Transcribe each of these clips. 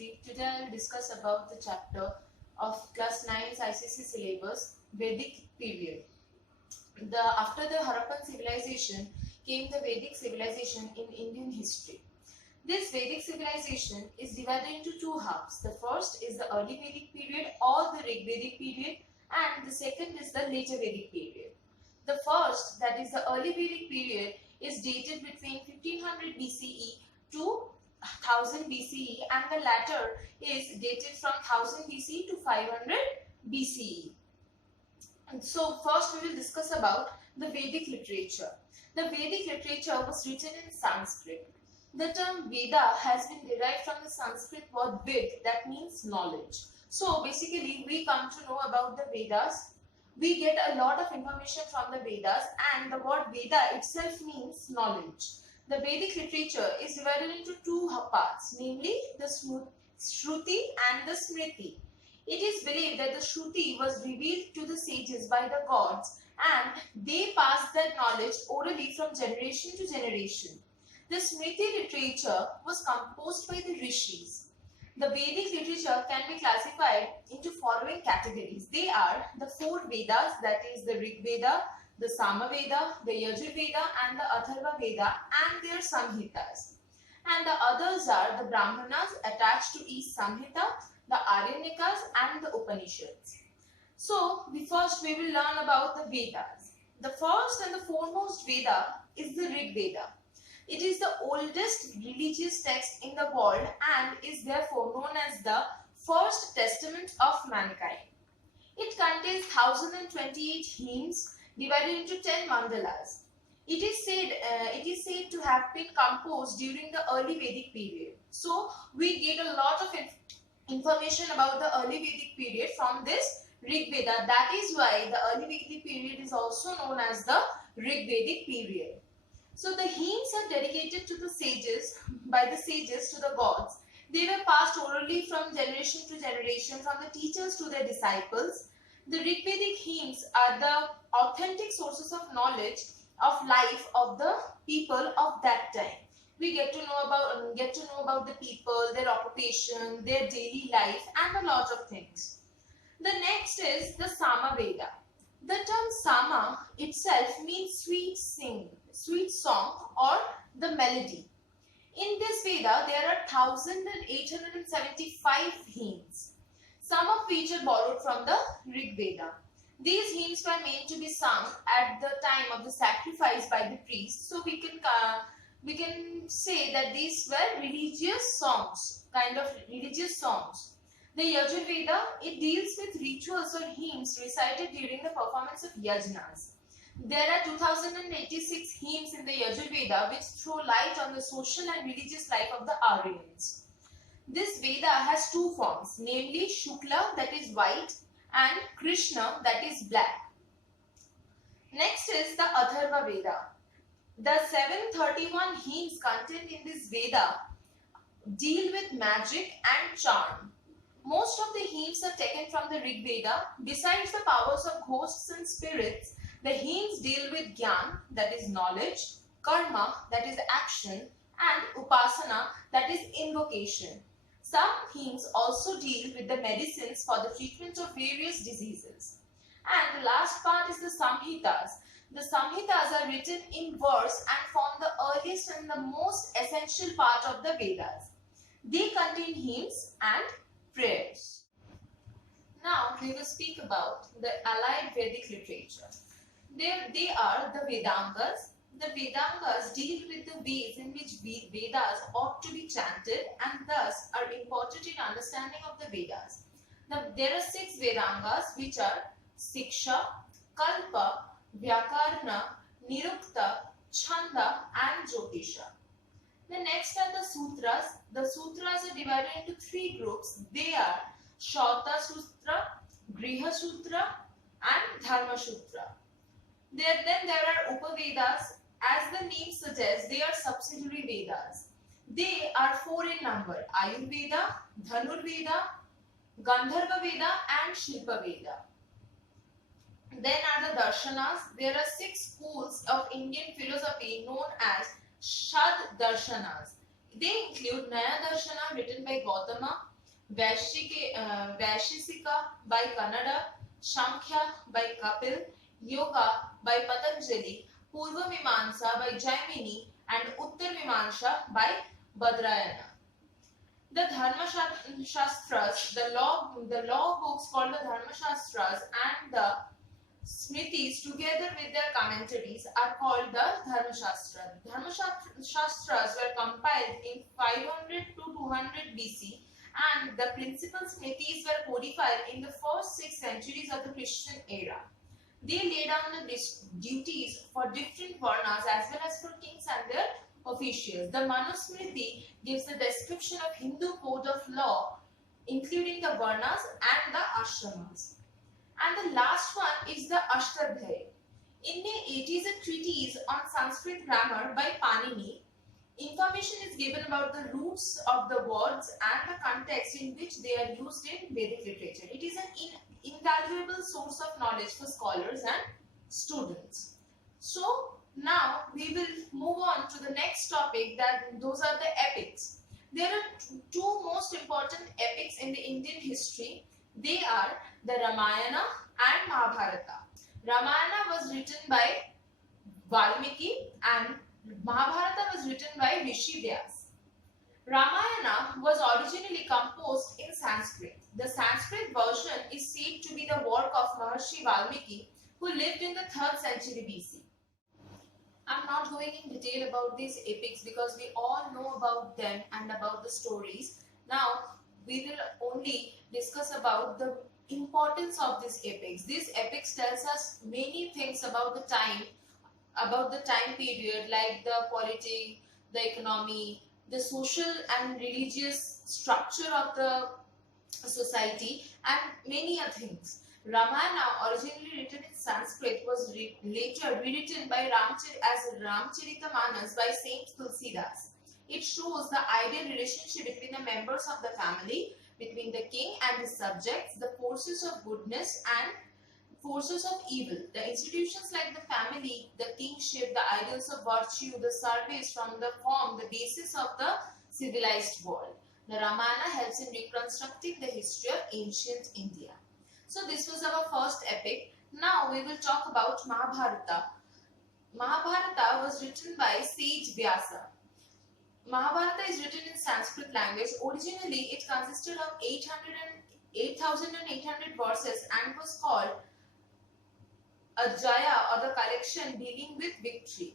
history. Today I will discuss about the chapter of class 9's ICC syllabus, Vedic period. After the Harappan civilization came the Vedic civilization in Indian history. This Vedic civilization is divided into two halves. The first is the early Vedic period or the Rig Vedic period, and the second is the later Vedic period. The first, that is the early Vedic period, is dated between 1500 BCE to 1000 BCE, and the latter is dated from 1000 BCE to 500 BCE. And so first we will discuss about the Vedic literature. The Vedic literature was written in Sanskrit. The term Veda has been derived from the Sanskrit word Vid, that means knowledge. So basically we come to know about the Vedas. We get a lot of information from the Vedas, and the word Veda itself means knowledge. The Vedic literature is divided into two parts, namely the Shruti and the Smriti. It is believed that the Shruti was revealed to the sages by the gods, and they passed that knowledge orally from generation to generation. The Smriti literature was composed by the Rishis. The Vedic literature can be classified into following categories. They are the four Vedas, that is the Rig Veda, the Sama Veda, the Yajur Veda and the Atharva Veda, and their Samhitas. And the others are the Brahmanas attached to each Samhita, the Aryanikas and the Upanishads. So first we will learn about the Vedas. The first and the foremost Veda is the Rig Veda. It is the oldest religious text in the world and is therefore known as the first testament of mankind. It contains 1028 hymns divided into 10 mandalas. It is said to have been composed during the early Vedic period. So we get a lot of information about the early Vedic period from this Rig Veda. That is why the early Vedic period is also known as the Rig Vedic period. So the hymns are dedicated to the sages, by the sages to the gods. They were passed orally from generation to generation, from the teachers to their disciples. The Rigvedic hymns are the authentic sources of knowledge of life of the people of that time. We get to know about the people, their occupation, their daily life, and a lot of things. The next is the Sama Veda. The term Sama itself means sweet song or the melody. In this Veda, there are 1875 hymns, some of which are borrowed from the Rig Veda. These hymns were meant to be sung at the time of the sacrifice by the priest. So we can say that these were religious songs, kind of religious songs. The Yajur Veda, it deals with rituals or hymns recited during the performance of yajnas. There are 2086 hymns in the Yajur Veda which throw light on the social and religious life of the Aryans. This Veda has two forms, namely Shukla, that is white, and Krishna, that is black. Next is the Atharva Veda. The 731 hymns contained in this Veda deal with magic and charm. Most of the hymns are taken from the Rig Veda. Besides the powers of ghosts and spirits, the hymns deal with Gyan, that is knowledge, Karma, that is action, and Upasana, that is invocation. Some hymns also deal with the medicines for the treatment of various diseases. And the last part is the Samhitas. The Samhitas are written in verse and form the earliest and the most essential part of the Vedas. They contain hymns and prayers. Now we will speak about the allied Vedic literature. They are the Vedangas. The Vedangas deal with the ways in which Vedas ought to be chanted and thus are important in understanding of the Vedas. There are 6 Vedangas which are Siksha, Kalpa, Vyakarna, Nirukta, Chanda and Jyotisha. The next are the Sutras. The Sutras are divided into 3 groups. They are Shauta Sutra, Griha Sutra and Dharma Sutra. Then there are Upavedas. As the name suggests, they are subsidiary Vedas. They are 4 in number: Ayurveda, Dhanurveda, Gandharva Veda and Shilpa Veda. Then are the Darshanas. There are 6 schools of Indian philosophy known as Shad Darshanas. They include Naya Darshana written by Gautama, Vaisheshika by Kannada, Shankhya by Kapil, Yoga by Patanjali, Purva Mimamsa by Jaimini, and Uttar Mimamsa by Badrayana. The Dharma Shastras, the law books called the Dharma Shastras and the Smritis, together with their commentaries, are called the Dharma Shastra. Dharma Shastras were compiled in 500 to 200 BC, and the principal Smritis were codified in the first 6 centuries of the Christian era. They lay down the duties for different varnas as well as for kings and their officials. The Manusmriti gives the description of Hindu code of law, including the varnas and the ashramas. And the last one is the Ashtadhyayi. It is a treatise on Sanskrit grammar by Panini. Information is given about the roots of the words and the context in which they are used in Vedic literature. It is an invaluable source of knowledge for scholars and students. So now we will move on to the next topic, that those are the epics. There are two most important epics in the Indian history. They are the Ramayana and Mahabharata. Ramayana was written by Valmiki and Mahabharata was written by Rishi Vyas. Ramayana was originally composed in Sanskrit. The Sanskrit version is said to be the work of Maharshi Valmiki, who lived in the 3rd century BC. I'm not going in detail about these epics because we all know about them and about the stories. Now we will only discuss about the importance of these epics. These epics tells us many things about the time period, like the polity, the economy, the social and religious structure of the society, and many other things. Ramayana, originally written in Sanskrit, was later rewritten by as Ramcharitamanas by Saint Tulsidas. It shows the ideal relationship between the members of the family, between the king and his subjects, the forces of goodness and forces of evil. The institutions like the family, the kingship, the ideals of virtue, the service from the form the basis of the civilized world. The Ramayana helps in reconstructing the history of ancient India. So this was our first epic. Now we will talk about Mahabharata. Mahabharata was written by sage Vyasa. Mahabharata is written in Sanskrit language. Originally it consisted of 8,800 verses and was called Jaya, or the collection dealing with victory.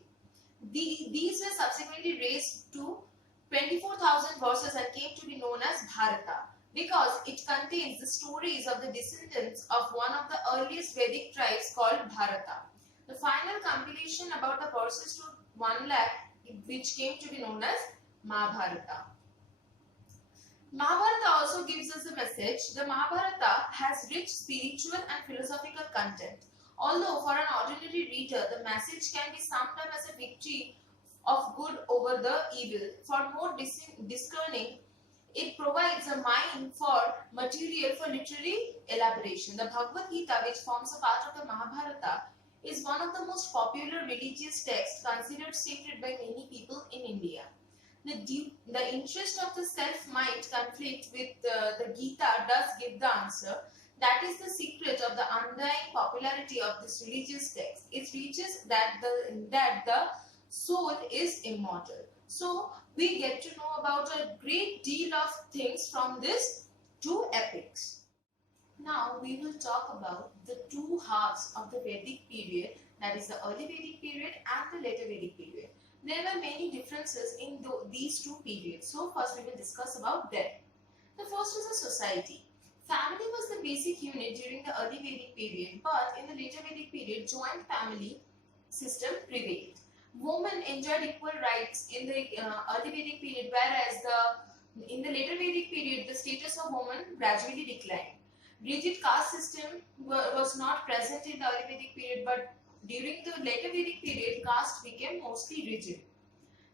These were subsequently raised to 24,000 verses and came to be known as Bharata because it contains the stories of the descendants of one of the earliest Vedic tribes called Bharata. The final compilation about the verses to 1 lakh, which came to be known as Mahabharata. Mahabharata also gives us a message. The Mahabharata has rich spiritual and philosophical content. Although for an ordinary reader, the message can be summed up as a victory of good over the evil. For more discerning, it provides a mine for material for literary elaboration. The Bhagavad Gita, which forms a part of the Mahabharata, is one of the most popular religious texts considered sacred by many people in India. The interest of the self might conflict with the Gita does give the answer. That is the secret of the undying popularity of this religious text. It reaches that the soul is immortal. So we get to know about a great deal of things from these two epics. Now we will talk about the two halves of the Vedic period, that is the early Vedic period and the later Vedic period. There were many differences in these two periods. So first we will discuss about them. The first is a society. Family was the basic unit during the early Vedic period, but in the later Vedic period, joint family system prevailed. Women enjoyed equal rights in the early Vedic period, whereas in the later Vedic period, the status of women gradually declined. Rigid caste system was not present in the early Vedic period, but during the later Vedic period, caste became mostly rigid.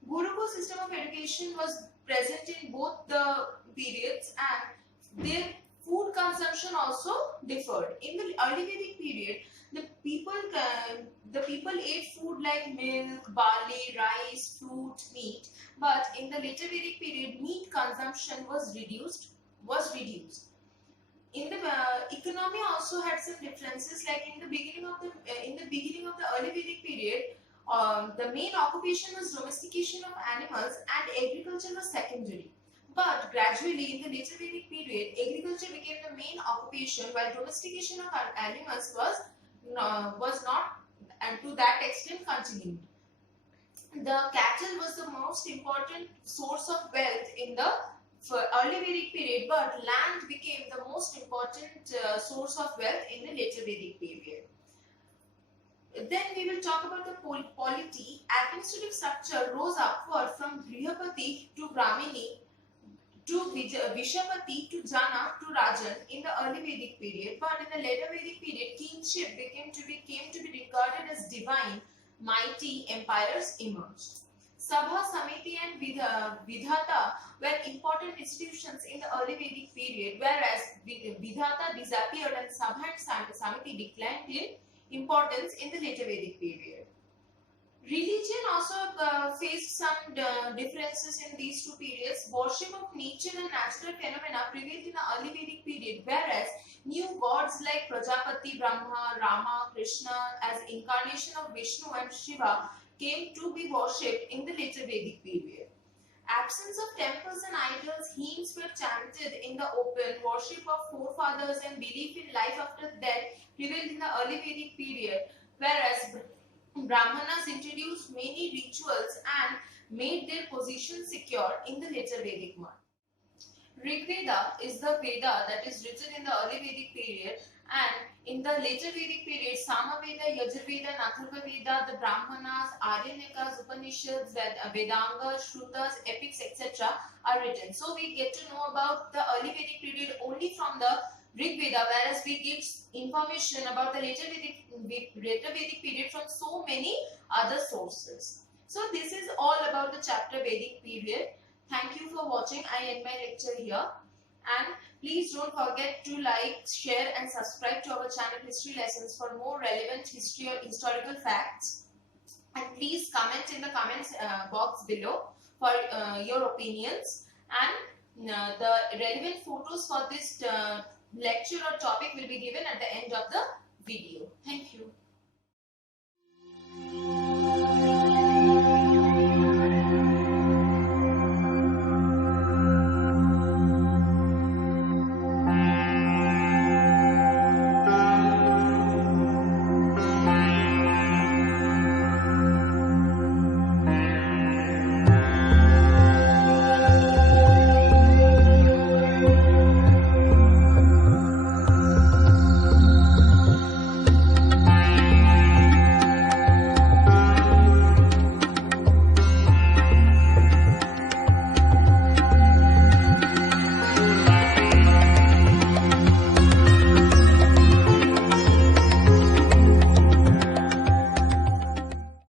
Gurukul system of education was present in both the periods, and their food consumption also differed. In the early Vedic period, the people ate food like milk, barley, rice, fruit, meat. But in the later Vedic period, meat consumption was reduced was reduced. In the economy also had some differences. Like in the beginning of the early Vedic period, the main occupation was domestication of animals and agriculture was secondary. But gradually in the later Vedic period, agriculture became the main occupation while domestication of animals was not and to that extent continued. The cattle was the most important source of wealth in the early Vedic period, but land became the most important source of wealth in the later Vedic period. Then we will talk about the polity. Administrative structure rose upward from Grihapati to Brahmini to Vishapati to Jana to Rajan in the early Vedic period, but in the later Vedic period, kingship came to be regarded as divine. Mighty empires emerged. Sabha, Samiti and Vidhata were important institutions in the early Vedic period, whereas Vidhata disappeared and Sabha and Samiti declined in importance in the later Vedic period. Religion also faced some differences in these two periods. Worship of nature and natural phenomena prevailed in the early Vedic period, whereas new gods like Prajapati, Brahma, Rama, Krishna as incarnation of Vishnu and Shiva came to be worshipped in the later Vedic period. Absence of temples and idols, hymns were chanted in the open, worship of forefathers and belief in life after death prevailed in the early Vedic period, whereas Brahmanas introduced many rituals and made their position secure in the later Vedic one. Rig Veda is the Veda that is written in the early Vedic period, and in the later Vedic period, Samaveda, Yajurveda, Atharva Veda, the Brahmanas, Aryanyakas, Upanishads, Vedanga, Shrutas, epics, etc. are written. So we get to know about the early Vedic period only from the Rig Veda, whereas we get information about the later Vedic period from so many other sources. So this is all about the chapter Vedic period. Thank you for watching. I end my lecture here. And please don't forget to like, share and subscribe to our channel History Lessons for more relevant history or historical facts. And please comment in the comments box below for your opinions. And the relevant photos for this lecture or topic will be given at the end of the video.